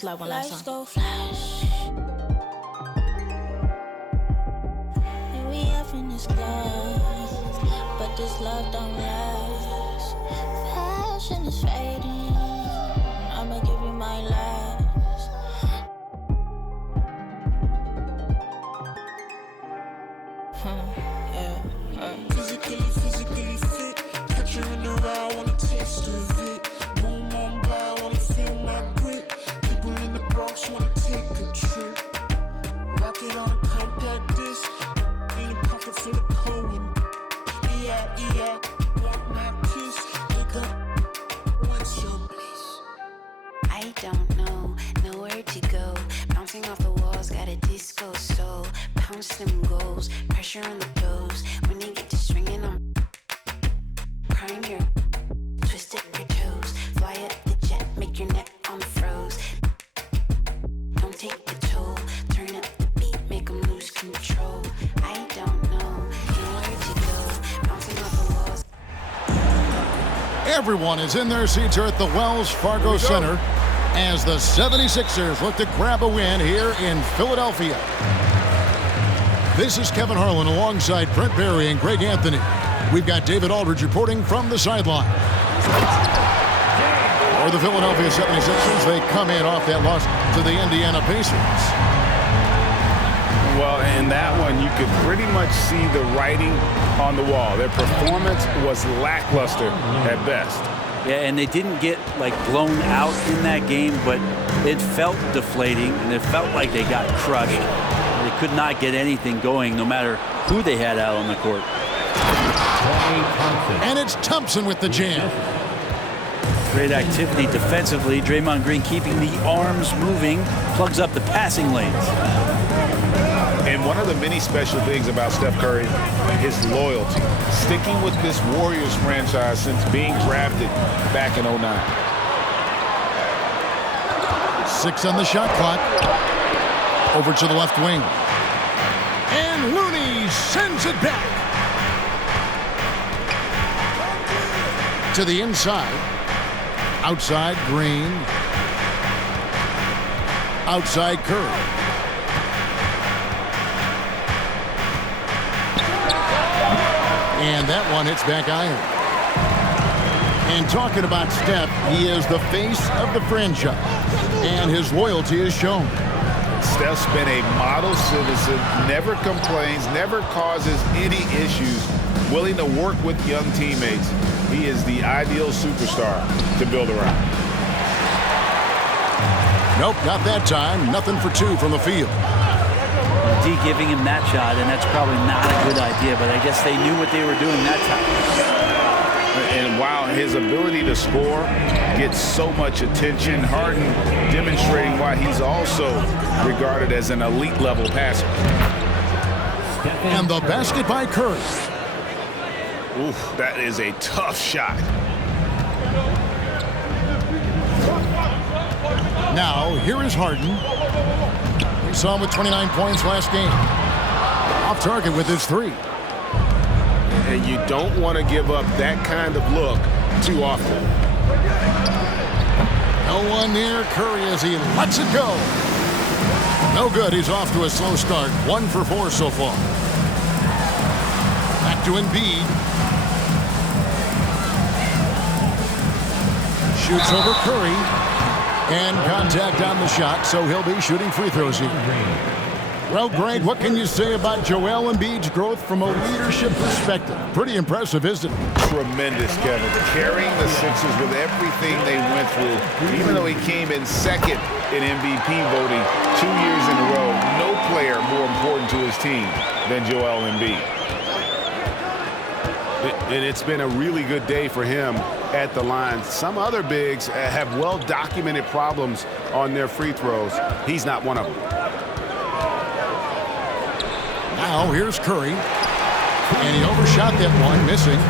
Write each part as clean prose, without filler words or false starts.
just love when that Lights song. go flash. And we up in this glass, but this love don't last. Passion is fading. I'ma give you my last. Physically fit. Catch you in the ride, wanna taste of it. Boom on by, wanna feel my grip. People in the Bronx wanna take a trip. Rocket on a compact disc. In a pocket full of coin. Yeah, want my kiss. Wake up, what's your bliss? I don't know, nowhere to go. Bouncing off the walls, got a disco soul. Pounce them goals, pressure on the toes. When they get to swinging, I'm prime your twisted your toes. Fly up the jet, make your neck on froze. Don't take the toll, turn up the beat, make them lose control. I don't know, nowhere to go. Bouncing off the walls. Everyone is in their seats here at the Wells Fargo Center as the 76ers look to grab a win here in Philadelphia. This is Kevin Harlan alongside Brent Barry and Greg Anthony. We've got David Aldridge reporting from the sideline. For the Philadelphia 76ers, they come in off that loss to the Indiana Pacers. Well, in that one, you could pretty much see the writing on the wall. Their performance was lackluster at best. Yeah, and they didn't get, blown out in that game, but it felt deflating, and it felt like they got crushed. They could not get anything going, no matter who they had out on the court. And it's Thompson with the jam. Great activity defensively. Draymond Green keeping the arms moving, plugs up the passing lanes. And one of the many special things about Steph Curry is loyalty. Sticking with this Warriors franchise since being drafted back in 2009. 6 on the shot clock. Over to the left wing. And Looney sends it back. To the inside. Outside Green. Outside Curry. And that one hits back iron. And talking about Steph, he is the face of the franchise. And his loyalty is shown. Steph's been a model citizen, never complains, never causes any issues, willing to work with young teammates. He is the ideal superstar to build around. Nope, not that time. Nothing for 2 from the field. D giving him that shot, and that's probably not a good idea, but I guess they knew what they were doing that time. And while his ability to score gets so much attention, Harden demonstrating why he's also regarded as an elite level passer. And the basket by Curry. Oof, that is a tough shot. Now, here is Harden. We saw him with 29 points last game. Off target with his 3. And you don't want to give up that kind of look too often. No one near Curry as he lets it go. No good. He's off to a slow start. 1 for 4 so far. Back to Embiid. Shoots over Curry. And contact on the shot, so he'll be shooting free throws here. Well, Greg, what can you say about Joel Embiid's growth from a leadership perspective? Pretty impressive, isn't it? Tremendous, Kevin. Carrying the Sixers with everything they went through, even though he came in second in MVP voting 2 years in a row, no player more important to his team than Joel Embiid. And it's been a really good day for him at the line. Some other bigs have well-documented problems on their free throws. He's not one of them. Now here's Curry. And he overshot that one, missing.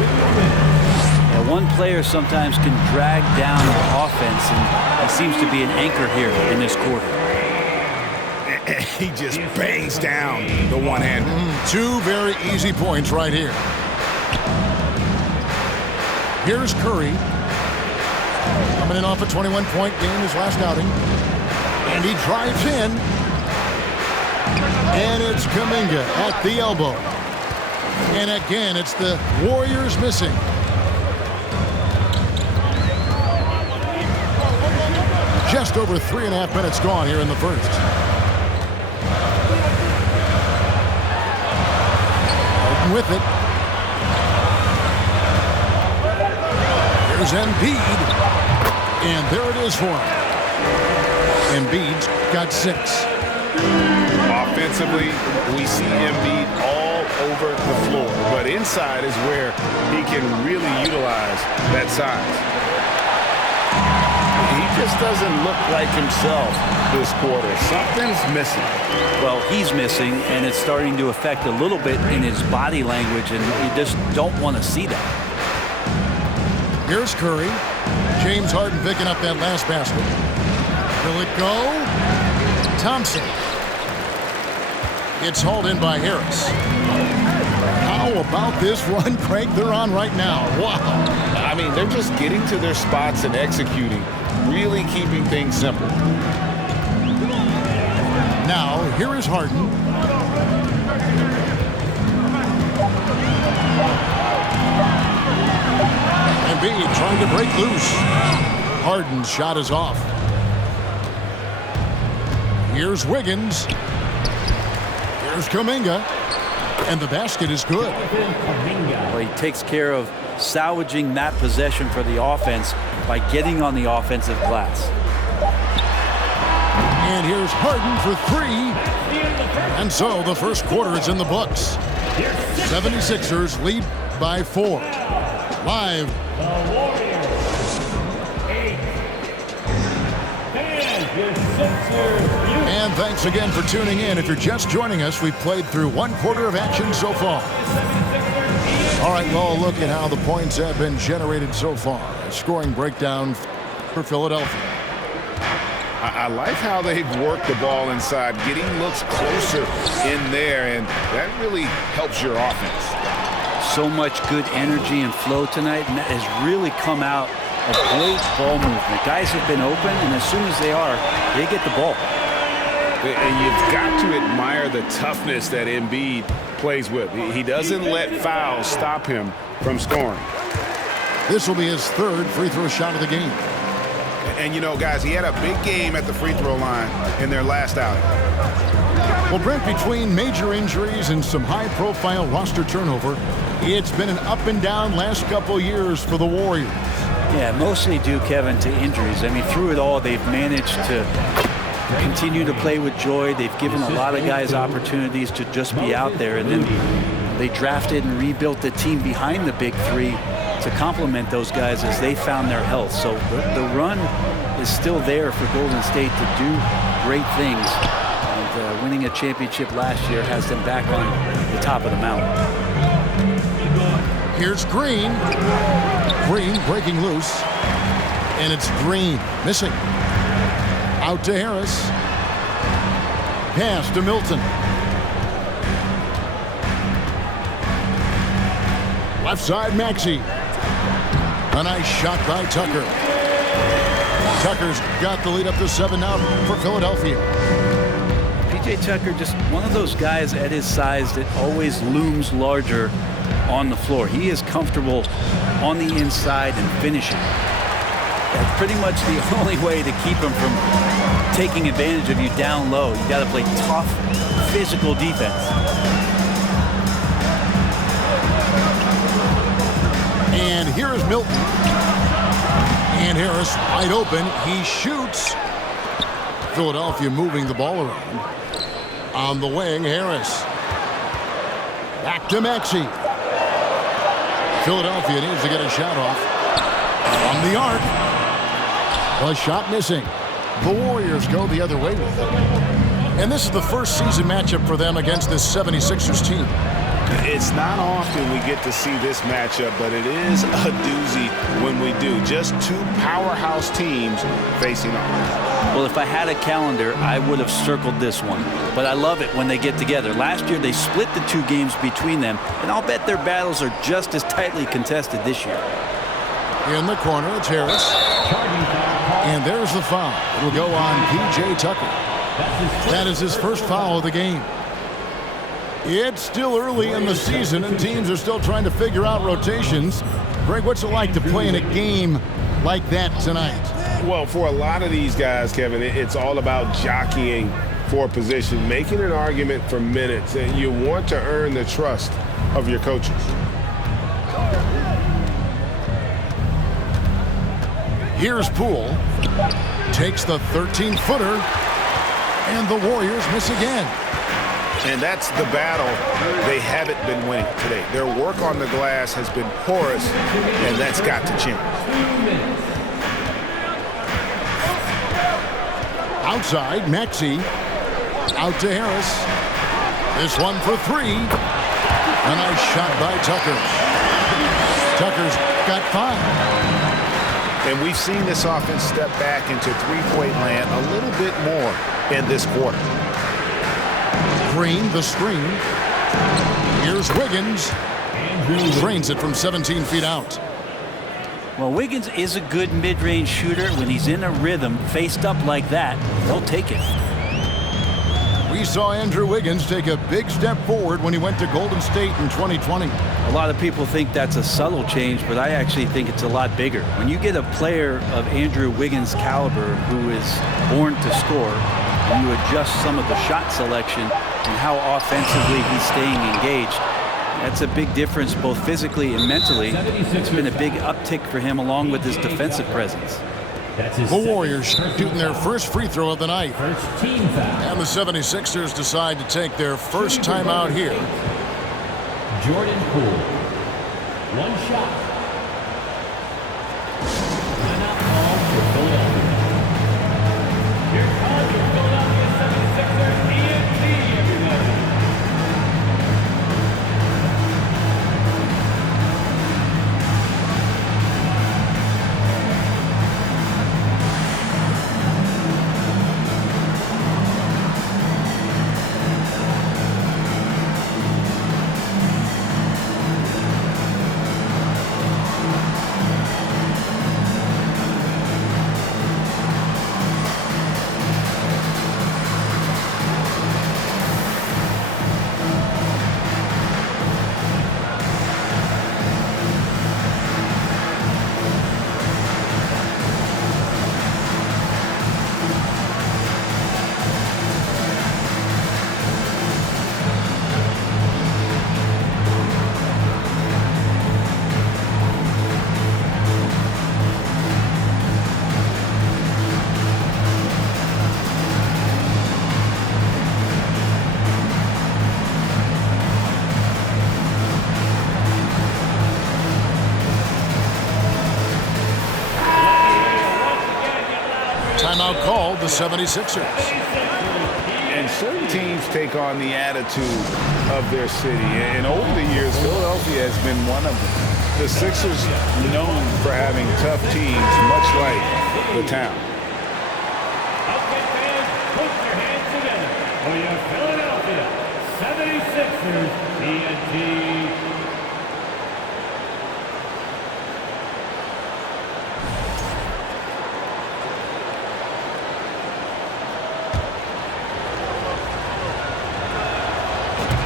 Yeah, one player sometimes can drag down the offense, and he seems to be an anchor here in this quarter. He just bangs down the one-hander. 2 very easy points right here. Here's Curry. Coming in off a 21-point game his last outing. And he drives in. And it's Kuminga at the elbow. And again, it's the Warriors missing. Just over 3.5 minutes gone here in the first. Harden with it. Here's Embiid. And there it is for him. Embiid's got 6. Offensively, we see Embiid all over the floor, but inside is where he can really utilize that size. He just doesn't look like himself this quarter. Something's missing. Well, he's missing, and it's starting to affect a little bit in his body language, and you just don't want to see that. Here's Curry. James Harden picking up that last basket. Will it go? Thompson. It's hauled in by Harris. How about this run, Craig, they're on right now? Wow. I mean, they're just getting to their spots and executing, really keeping things simple. Now, here is Harden. Embiid trying to break loose. Harden's shot is off. Here's Wiggins. Here's Kuminga. And the basket is good. Well, he takes care of salvaging that possession for the offense by getting on the offensive glass. And here's Harden for 3. And so the first quarter is in the books. 76ers lead by 4. Live. And thanks again for tuning in. If you're just joining us, we've played through 1 quarter of action so far. All right, well, look at how the points have been generated so far. A scoring breakdown for Philadelphia. I like how they've worked the ball inside, getting looks closer in there, and that really helps your offense. So much good energy and flow tonight, and that has really come out of great ball movement. Guys have been open, and as soon as they are, they get the ball. And you've got to admire the toughness that Embiid plays with. He doesn't let fouls stop him from scoring. This will be his 3rd free throw shot of the game. And, you know, guys, he had a big game at the free throw line in their last outing. Well, Brent, between major injuries and some high-profile roster turnover, it's been an up-and-down last couple years for the Warriors. Yeah, mostly due, Kevin, to injuries. I mean, through it all, they've managed to continue to play with joy. They've given a lot of guys opportunities to just be out there, and then they drafted and rebuilt the team behind the big 3 to complement those guys as they found their health. So the run is still there for Golden State to do great things. And winning a championship last year has them back on the top of the mountain. Here's Green. Green breaking loose. And it's Green missing. Out to Harris. Pass to Milton. Left side, Maxey. A nice shot by Tucker. Tucker's got the lead up to 7 now for Philadelphia. P.J. Tucker, just one of those guys at his size that always looms larger on the floor. He is comfortable on the inside and finishing. That's pretty much the only way to keep him from taking advantage of you down low. You got to play tough, physical defense. And here is Milton. And Harris wide open. He shoots. Philadelphia moving the ball around. On the wing, Harris. Back to Maxey. Philadelphia needs to get a shot off. From the arc. A shot missing. The Warriors go the other way with it. And this is the first season matchup for them against this 76ers team. It's not often we get to see this matchup, but it is a doozy when we do. Just 2 powerhouse teams facing off. Well, if I had a calendar, I would have circled this one. But I love it when they get together. Last year, they split the 2 games between them, and I'll bet their battles are just as tightly contested this year. In the corner, it's Harris. And there's the foul. It'll go on P.J. Tucker. That is his first foul of the game. It's still early in the season, and teams are still trying to figure out rotations. Greg, what's it like to play in a game like that tonight? Well, for a lot of these guys, Kevin, it's all about jockeying for position, making an argument for minutes, and you want to earn the trust of your coaches. Here's Poole. Takes the 13-footer, and the Warriors miss again. And that's the battle they haven't been winning today. Their work on the glass has been porous, and that's got to change. Outside, Maxey. Out to Harris. This one for three. A nice shot by Tucker. Tucker's got 5. And we've seen this offense step back into three-point land a little bit more in this quarter. Green, the screen. Here's Wiggins. Drains it from 17 feet out. Well, Wiggins is a good mid-range shooter. When he's in a rhythm, faced up like that, he'll take it. We saw Andrew Wiggins take a big step forward when he went to Golden State in 2020. A lot of people think that's a subtle change, but I actually think it's a lot bigger. When you get a player of Andrew Wiggins' caliber who is born to score, and you adjust some of the shot selection and how offensively he's staying engaged, that's a big difference both physically and mentally. It's been a big uptick for him along with his defensive presence. The Warriors shooting their first free throw of the night. And the 76ers decide to take their first timeout here. Jordan Poole. One shot. Timeout called for Philadelphia. Here comes your Philadelphia 76ers ENT, everybody. Timeout called the 76ers. And certain teams take on the attitude of their city. And over the years, Philadelphia has been one of them. The Sixers known for having tough teams, much like the town. Okay, fans, put your hands together for your Philadelphia 76ers ENT.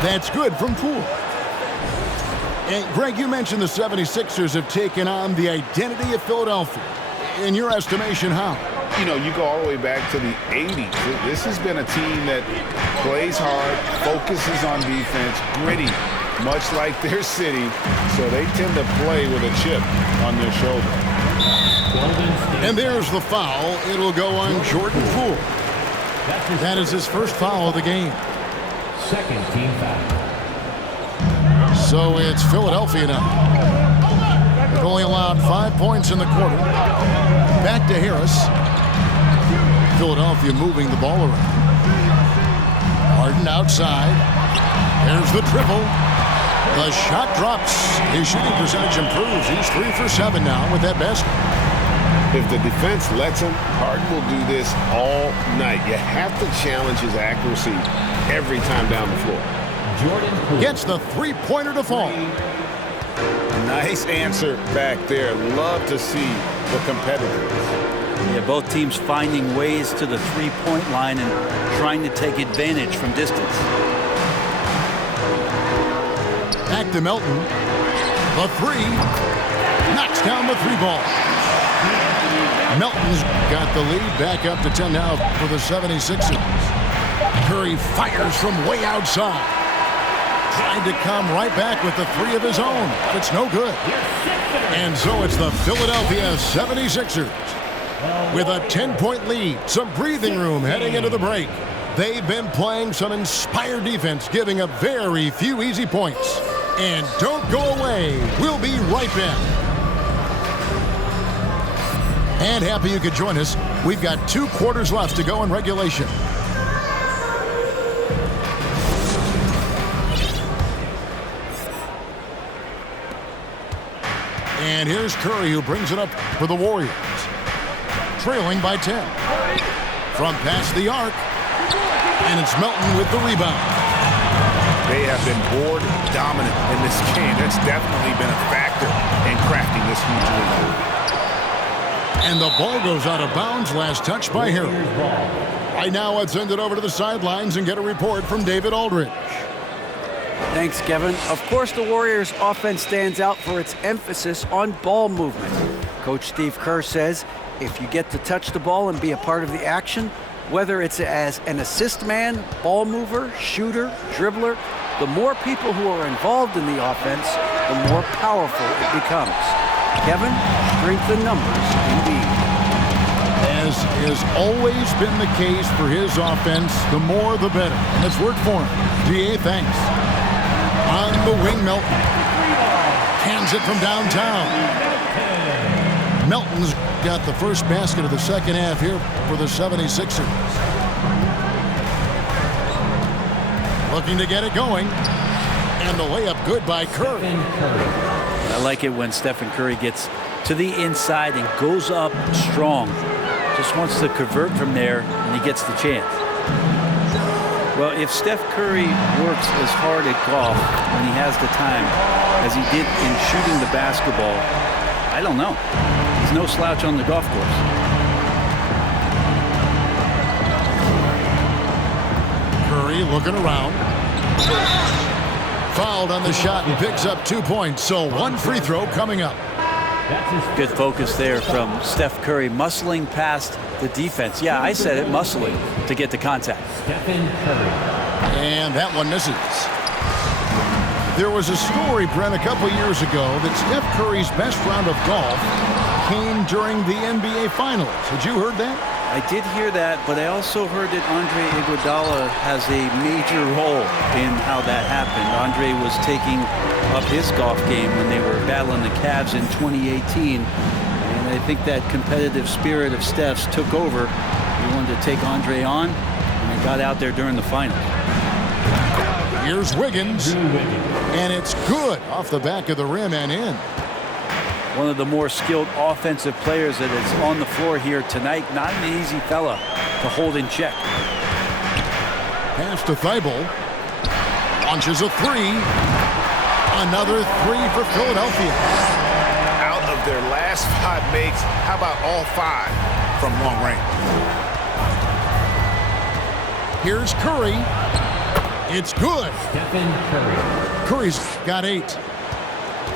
That's good from Poole. And Greg, you mentioned the 76ers have taken on the identity of Philadelphia. In your estimation, how? You know, you go all the way back to the 80s. This has been a team that plays hard, focuses on defense, gritty, much like their city. So they tend to play with a chip on their shoulder. And there's the foul. It'll go on Jordan Poole. That is his first foul of the game. Second team foul. So it's Philadelphia now. They've only allowed 5 points in the quarter. Back to Harris. Philadelphia moving the ball around. Harden outside. There's the dribble. The shot drops. His shooting percentage improves. He's 3 for 7 now with that basket. If the defense lets him, Harden will do this all night. You have to challenge his accuracy every time down the floor. Jordan Poole gets the three-pointer to fall. Nice answer back there. Love to see the competitors. Yeah, both teams finding ways to the three-point line and trying to take advantage from distance. Back to Melton. The three. Knocks down the three ball. Melton's got the lead back up to 10 now for the 76ers. Curry fires from way outside. Tried to come right back with the three of his own, but it's no good. And so it's the Philadelphia 76ers with a 10-point lead, some breathing room heading into the break. They've been playing some inspired defense, giving up very few easy points. And don't go away. We'll be right back. And happy you could join us. We've got 2 quarters left to go in regulation. And here's Curry, who brings it up for the Warriors. Trailing by 10. From past the arc. And it's Melton with the rebound. They have been board dominant in this game. That's definitely been a factor in crafting this huge lead. And the ball goes out of bounds. Last touch by Harrell. Right now, let's send it over to the sidelines and get a report from David Aldridge. Thanks, Kevin. Of course, the Warriors' offense stands out for its emphasis on ball movement. Coach Steve Kerr says, if you get to touch the ball and be a part of the action, whether it's as an assist man, ball mover, shooter, dribbler, the more people who are involved in the offense, the more powerful it becomes. Kevin, strength in numbers, indeed. As has always been the case for his offense, the more the better. And it's worked for him. GA, thanks. On the wing, Melton. Hands it from downtown. Melton's got the first basket of the second half here for the 76ers. Looking to get it going. And the layup good by Curry. I like it when Stephen Curry gets to the inside and goes up strong. Just wants to convert from there, and he gets the chance. Well, if Steph Curry works as hard at golf when he has the time as he did in shooting the basketball, I don't know. He's no slouch on the golf course. Curry looking around. Fouled on the shot and picks up 2 points. So 1 free throw coming up. Good focus there from Steph Curry, muscling past the defense. Yeah, I said it, muscling to get the contact. Stephen Curry. And that one misses. There was a story, Brent, a couple years ago that Steph Curry's best round of golf came during the NBA Finals. Had you heard that? I did hear that, but I also heard that Andre Iguodala has a major role in how that happened. Andre was taking up his golf game when they were battling the Cavs in 2018. And I think that competitive spirit of Steph's took over. He wanted to take Andre on, and they got out there during the finals. Here's Wiggins. And it's good off the back of the rim and in. One of the more skilled offensive players that is on the floor here tonight. Not an easy fella to hold in check. Pass to Thibault. Launches a three. Another three for Philadelphia. Out of their last 5 makes, how about all 5 from long range? Here's Curry. It's good. Stephen Curry. Curry's got 8.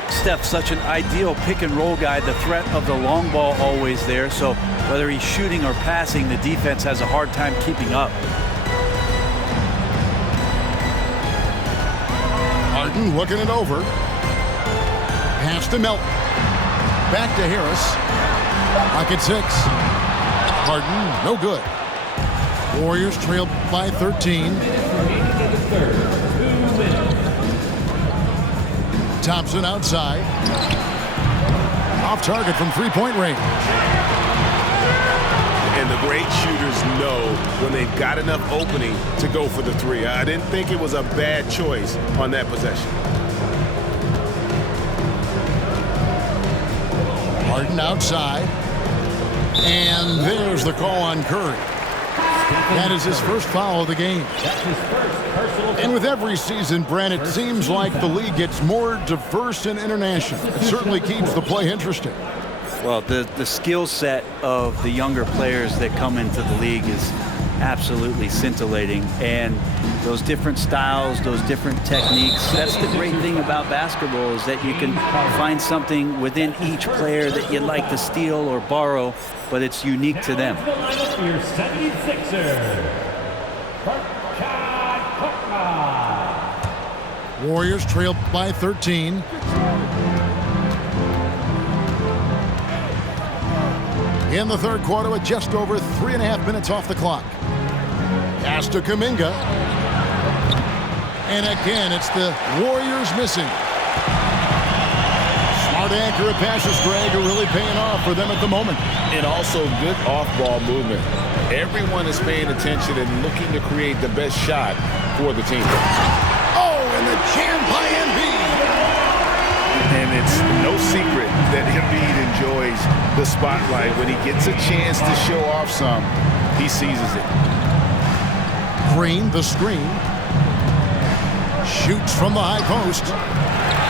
Steph, such an ideal pick and roll guy. The threat of the long ball always there. So whether he's shooting or passing, the defense has a hard time keeping up. Harden looking it over. Pass to Melton. Back to Harris. Pocket 6. Harden, no good. Warriors trailed by 13. Thompson outside. Off target from three-point range. And the great shooters know when they've got enough opening to go for the 3. I didn't think it was a bad choice on that possession. Harden outside. And there's the call on Curry. That is his first foul of the game. And with every season, Brent, it seems like the league gets more diverse and international. It certainly keeps the play interesting. Well, the skill set of the younger players that come into the league is absolutely scintillating, and those different styles, those different techniques, that's the great thing about basketball, is that you can find something within each player that you'd like to steal or borrow, but it's unique to them. Your 76er, Parchad Kukma. Warriors trail by 13. In the third quarter with just over 3.5 minutes off the clock. Pass to Kuminga. And again, it's the Warriors missing. Smart accurate passes, Greg, are really paying off for them at the moment. And also good off-ball movement. Everyone is paying attention and looking to create the best shot for the team. Oh, and the jam by Embiid. And it's no secret that Embiid enjoys the spotlight. When he gets a chance to show off some, he seizes it. Green, the screen. Shoots from the high post.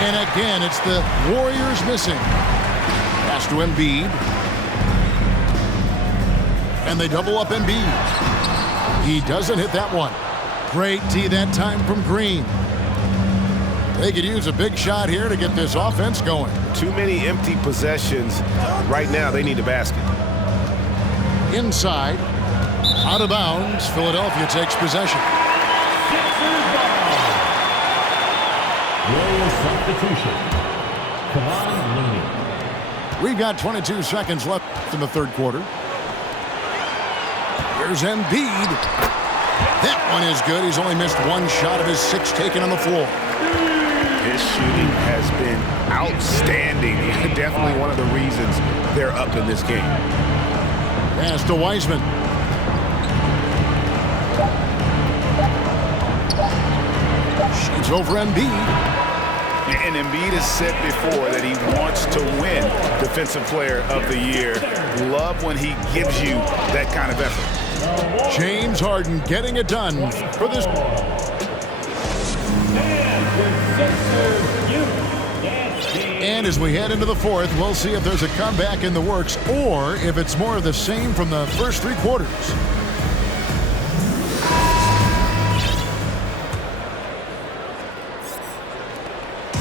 And again, it's the Warriors missing. Pass to Embiid. And they double up Embiid. He doesn't hit that one. Great D that time from Green. They could use a big shot here to get this offense going. Too many empty possessions. Right now, they need a basket. Inside. Out of bounds. Philadelphia takes possession. Warriors substitution. Kevon Looney. We've got 22 seconds left in the third quarter. Here's Embiid. That one is good. He's only missed one shot of his 6 taken on the floor. His shooting has been outstanding. Definitely one of the reasons they're up in this game. Pass to Wiseman. Shoots over Embiid. And Embiid has said before that he wants to win Defensive Player of the Year. Love when he gives you that kind of effort. James Harden getting it done for this. And as we head into the fourth, we'll see if there's a comeback in the works or if it's more of the same from the first 3 quarters.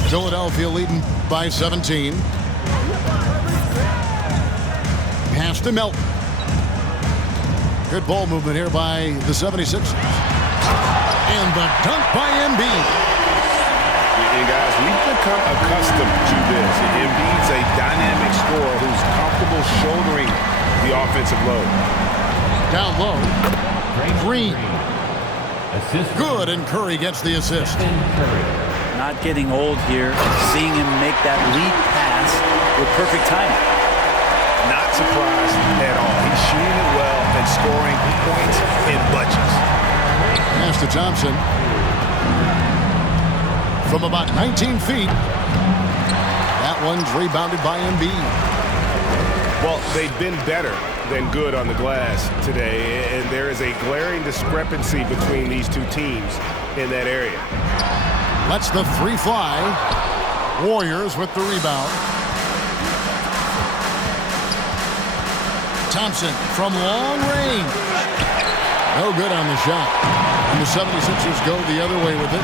Philadelphia leading by 17. Pass to Melton. Good ball movement here by the 76ers. And the dunk by Embiid. And guys, we've become accustomed to this. Embiid's a dynamic scorer who's comfortable shouldering the offensive load. Down low. Green. Assist. Good, and Curry gets the assist. Curry. Not getting old here, seeing him make that lead pass with perfect timing. Not surprised at all. He's shooting it well and scoring points in bunches. Pass to Thompson. From about 19 feet. That one's rebounded by Embiid. Well, they've been better than good on the glass today, and there is a glaring discrepancy between these two teams in that area. Lets the 3 fly. Warriors with the rebound. Thompson from long range. No good on the shot. And the 76ers go the other way with it.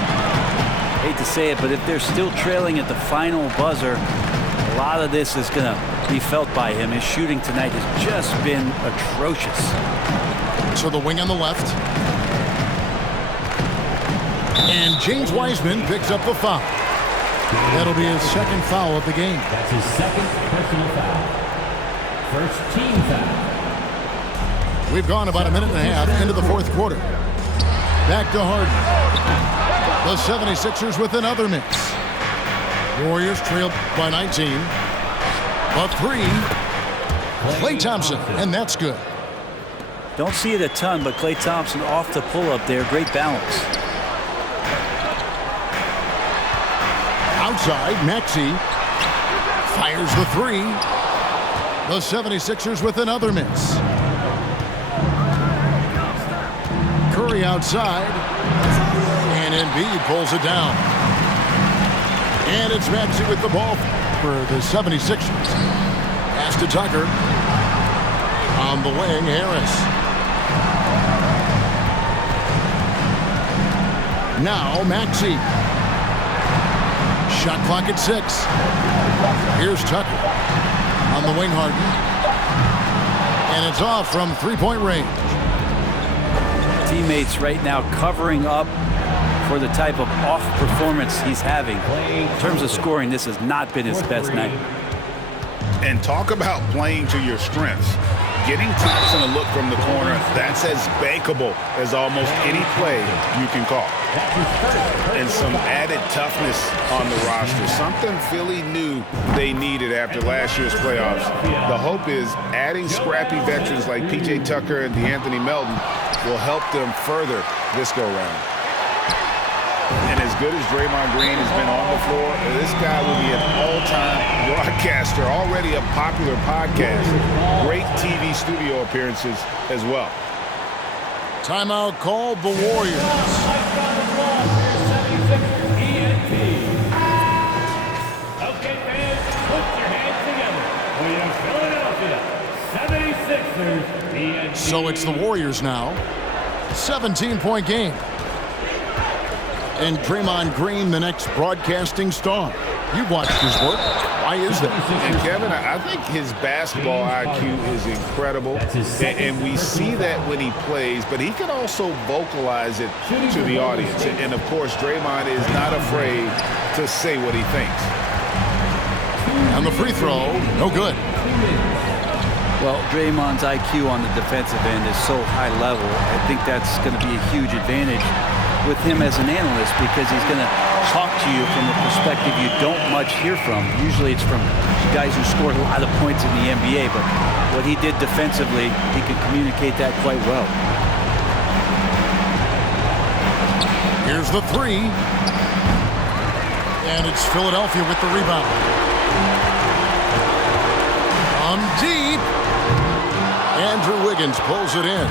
Hate to say it, but if they're still trailing at the final buzzer, a lot of this is going to be felt by him. His shooting tonight has just been atrocious. So the wing on the left. And James Wiseman picks up the foul. That'll be his second foul of the game. That's his second personal foul. First team foul. We've gone about a minute and a half into the fourth quarter. Back to Harden. The 76ers with another miss. Warriors trail by 19. A 3. Klay Thompson, and that's good. Don't see it a ton, but Klay Thompson off the pull-up there. Great balance. Outside, Maxey fires the 3. The 76ers with another miss. Curry outside. And Embiid pulls it down. And it's Maxey with the ball for the 76ers. Pass Pass to Tucker. On the wing, Harris. Now Maxey. Shot clock at 6. Here's Tucker. On the wing, Harden. And it's off from three-point range. Teammates right now covering up for the type of off performance he's having. In terms of scoring, this has not been his best night. And talk about playing to your strengths. Getting Thompson a look from the corner, that's as bankable as almost any play you can call. And some added toughness on the roster, something Philly knew they needed after last year's playoffs. The hope is adding scrappy veterans like P.J. Tucker and DeAnthony Melton will help them further this go-round. And as good as Draymond Green has been on the floor, this guy will be an all-time broadcaster, already a popular podcast. Great TV studio appearances as well. Timeout called the Warriors. Okay, fans, put your hands together. We are Philadelphia 76ers. So it's the Warriors now. 17-point game. And Draymond Green, the next broadcasting star. You've watched his work. Why is that? And Kevin, I think his basketball IQ is incredible. And we see that when he plays, but he can also vocalize it to the audience. And of course, Draymond is not afraid to say what he thinks. And the free throw, no good. Well, Draymond's IQ on the defensive end is so high level. I think that's going to be a huge advantage with him as an analyst, because he's going to talk to you from a perspective you don't much hear from. Usually it's from guys who scored a lot of points in the NBA, but what he did defensively, he can communicate that quite well. Here's the three. And it's Philadelphia with the rebound. From deep. Andrew Wiggins pulls it in.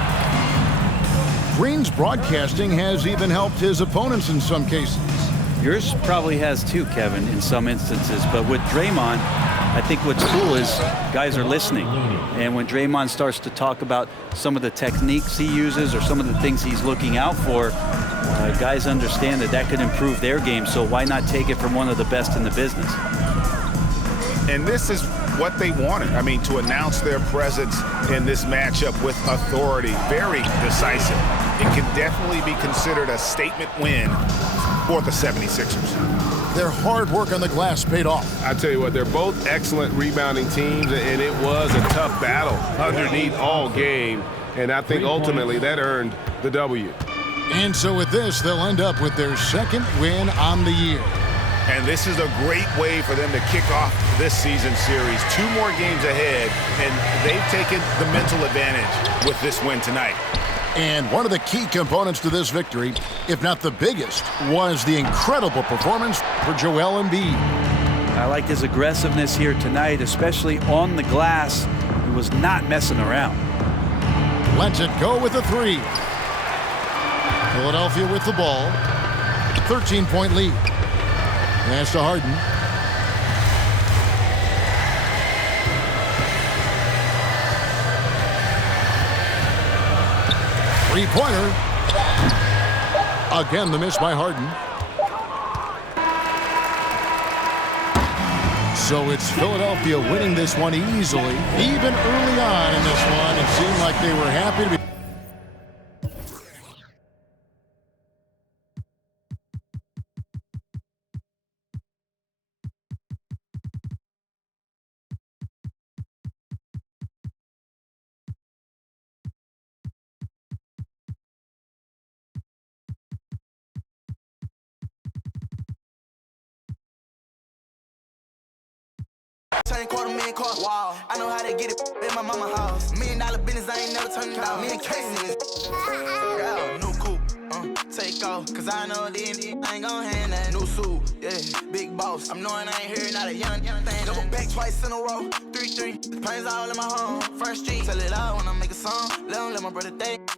Green's broadcasting has even helped his opponents in some cases. Yours probably has too, Kevin, in some instances. But with Draymond, I think what's cool is guys are listening. And when Draymond starts to talk about some of the techniques he uses or some of the things he's looking out for, guys understand that that could improve their game. So why not take it from one of the best in the business? And this is what they wanted. I mean, to announce their presence in this matchup with authority, very decisive. It can definitely be considered a statement win for the 76ers. Their hard work on the glass paid off. I tell you what, they're both excellent rebounding teams, and it was a tough battle underneath all game. And I think ultimately that earned the W. And so with this, they'll end up with their second win on the year. And this is a great way for them to kick off this season series. 2 more games ahead, and they've taken the mental advantage with this win tonight. And one of the key components to this victory, if not the biggest, was the incredible performance for Joel Embiid. I liked his aggressiveness here tonight, especially on the glass. He was not messing around. Lets it go with a three. Philadelphia with the ball. 13-point lead. Pass to Harden. Three-pointer. Again, the miss by Harden. So it's Philadelphia winning this one easily. Even early on in this one, it seemed like they were happy to be. $250,000 car. Wow. I know how to get it in my mama house. $1 million business, I ain't never turning down. Me and Casey, yeah, new coupe. Take off, cause I know the end, I ain't gon' hand that new suit. Yeah, big boss. I'm knowing I ain't here, not a young thing. Double back twice in a row. 3-3. The pain's all in my home. First street. Tell it all when I make a song. Let my brother think.